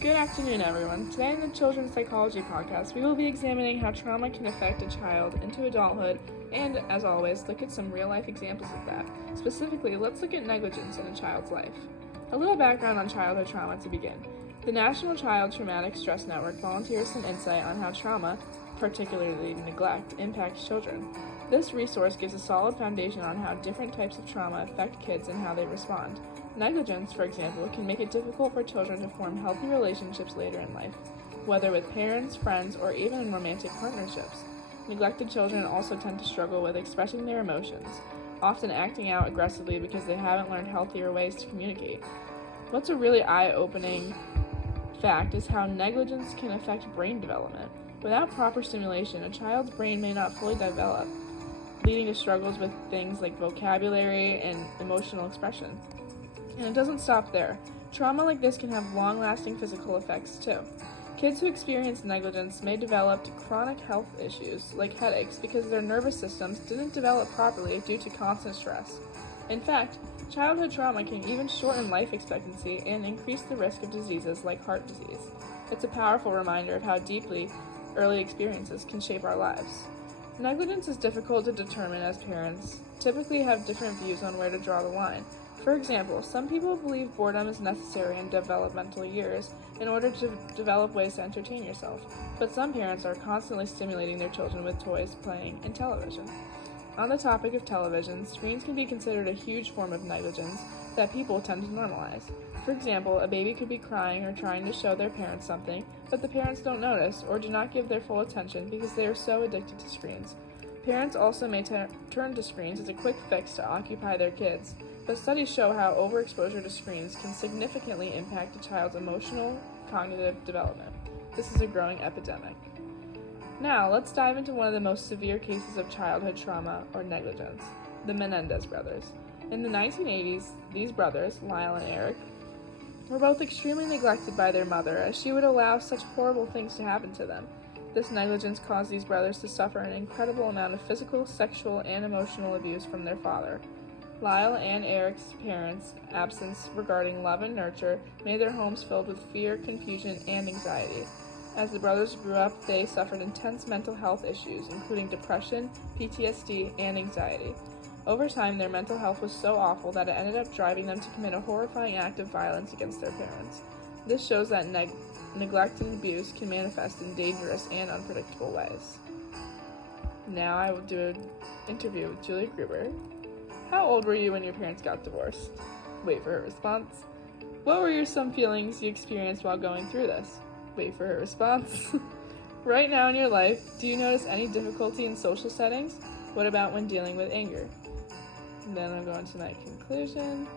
Good afternoon, everyone. Today in the Children's Psychology Podcast, we will be examining how trauma can affect a child into adulthood and, as always, look at some real-life examples of that. Specifically, let's look at negligence in a child's life. A little background on childhood trauma to begin. The National Child Traumatic Stress Network volunteers some insight on how trauma, particularly neglect, impacts children. This resource gives a solid foundation on how different types of trauma affect kids and how they respond. Negligence, for example, can make it difficult for children to form healthy relationships later in life, whether with parents, friends, or even in romantic partnerships. Neglected children also tend to struggle with expressing their emotions, often acting out aggressively because they haven't learned healthier ways to communicate. What's a really eye-opening fact is how negligence can affect brain development. Without proper stimulation, a child's brain may not fully develop, leading to struggles with things like vocabulary and emotional expression. And it doesn't stop there. Trauma like this can have long-lasting physical effects too. Kids who experience negligence may develop chronic health issues like headaches because their nervous systems didn't develop properly due to constant stress. In fact, childhood trauma can even shorten life expectancy and increase the risk of diseases like heart disease. It's a powerful reminder of how deeply early experiences can shape our lives. Negligence is difficult to determine as parents typically have different views on where to draw the line. For example, some people believe boredom is necessary in developmental years in order to develop ways to entertain yourself, but some parents are constantly stimulating their children with toys, playing, and television. On the topic of television, screens can be considered a huge form of negligence that people tend to normalize. For example, a baby could be crying or trying to show their parents something, but the parents don't notice or do not give their full attention because they are so addicted to screens. Parents also may turn to screens as a quick fix to occupy their kids, but studies show how overexposure to screens can significantly impact a child's emotional, cognitive development. This is a growing epidemic. Now, let's dive into one of the most severe cases of childhood trauma or negligence, the Menendez brothers. In the 1980s, these brothers, Lyle and Eric, were both extremely neglected by their mother as she would allow such horrible things to happen to them. This negligence caused these brothers to suffer an incredible amount of physical, sexual, and emotional abuse from their father. Lyle and Eric's parents' absence regarding love and nurture made their homes filled with fear, confusion, and anxiety. As the brothers grew up, they suffered intense mental health issues, including depression, PTSD, and anxiety. Over time, their mental health was so awful that it ended up driving them to commit a horrifying act of violence against their parents. This shows that neglect and abuse can manifest in dangerous and unpredictable ways. Now I will do an interview with Julia Gruber. How old were you when your parents got divorced? Wait for her response. What were some feelings you experienced while going through this? Wait for her response. Right now in your life, do you notice any difficulty in social settings? What about when dealing with anger? And then I'll go into my conclusion.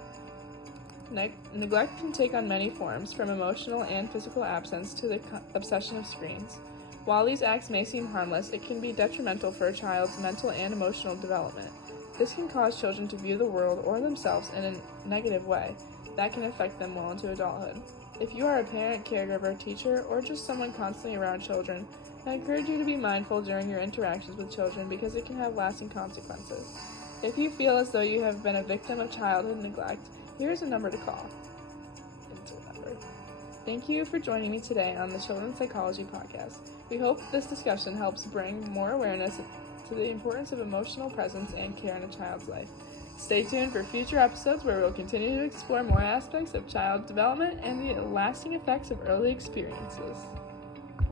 Neglect can take on many forms, from emotional and physical absence to the obsession of screens. While these acts may seem harmless, it can be detrimental for a child's mental and emotional development. This can cause children to view the world or themselves in a negative way that can affect them well into adulthood. If you are a parent, caregiver, teacher, or just someone constantly around children, I encourage you to be mindful during your interactions with children because it can have lasting consequences. If you feel as though you have been a victim of childhood neglect, here's a number to call. Thank you for joining me today on the Children's Psychology Podcast. We hope this discussion helps bring more awareness to the importance of emotional presence and care in a child's life. Stay tuned for future episodes where we will continue to explore more aspects of child development and the lasting effects of early experiences.